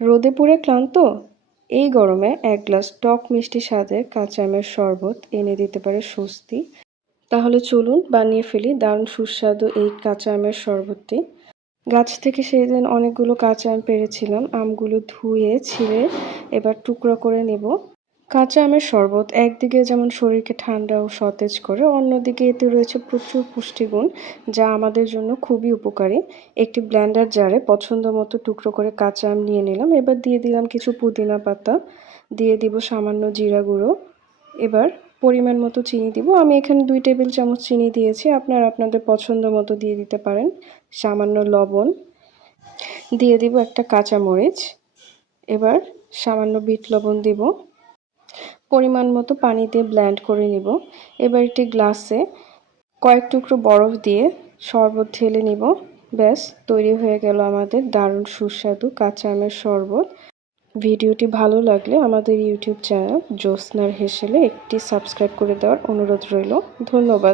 রোদে পুড়ে ক্লান্ত? এই গরমে এক গ্লাস টক মিষ্টি স্বাদের কাঁচা আমের শরবত এনে দিতে পারে স্বস্তি। তাহলে চলুন বানিয়ে ফেলি দারুণ সুস্বাদু এই কাঁচা আমের শরবতটি। গাছ থেকে সেদিন অনেকগুলো কাঁচা আম পেড়েছিলাম। আমগুলো ধুয়ে ছিলে এবার টুকরো করে নেব। কাঁচা আমের শরবত একদিকে যেমন শরীরকে ঠান্ডা ও সতেজ করে, অন্যদিকে এতে রয়েছে প্রচুর পুষ্টিগুণ যা আমাদের জন্য খুবই উপকারী। একটি ব্লেন্ডার জারে পছন্দ মতো টুকরো করে কাঁচা আম নিয়ে নিলাম। এবার দিয়ে দিলাম কিছু পুদিনা পাতা, দিয়ে দিব সামান্য জিরা গুঁড়ো। এবার পরিমাণ মতো চিনি দিব। আমি এখানে 2 টেবিল চামচ চিনি দিয়েছি, আপনারা আপনাদের পছন্দ মতো দিয়ে দিতে পারেন। সামান্য লবণ, দিয়ে দিব একটা কাঁচামরিচ। এবার সামান্য বিট লবণ দিব। পরিমাণ মতো পানি দিয়ে ব্লেন্ড করে নিব। এবার একটি গ্লাসে কয়েক টুকরো বরফ দিয়ে শরবত ঢেলে নিব। ব্যাস তৈরি হয়ে গেল আমাদের দারুণ সুস্বাদু কাঁচা আমের শরবত। ভিডিওটি ভালো লাগলে আমাদের ইউটিউব চ্যানেল জ্যোৎস্নার হেসেলে একটি সাবস্ক্রাইব করে দেওয়ার অনুরোধ রইল। ধন্যবাদ।